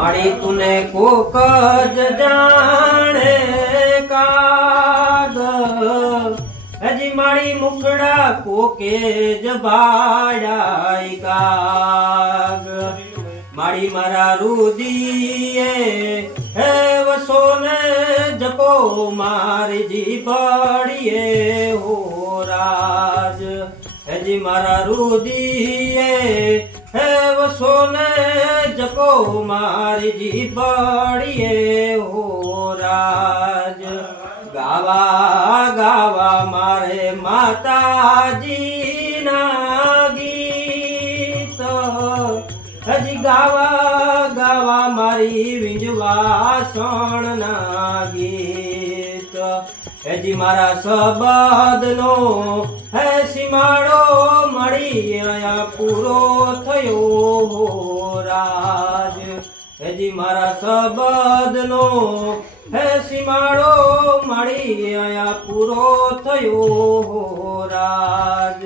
મારી તુને કોક જ જાણે કાગ હજી મારી મુખડા કોકે જ ભાડાય કાગ મારી મારા રુદીએ હે વસોને જપો મારી જીભડીએ હો રાજ હજી મારા રુદીએ હે વસોને જપો મારી જીભડીએ હો રાજ ગાવા ગાવા મારે માતાજીના ગીત હજી ગાવા ગાવા મારી વિંજવાસણના ગીત હજી મારા સબદનો હે સીમાડો મળી અહીંયા પૂરો થયો હો રાજ હજી મારા સબદનો હે સીમાડો મળી અહીંયા પૂરો થયો હો રાજ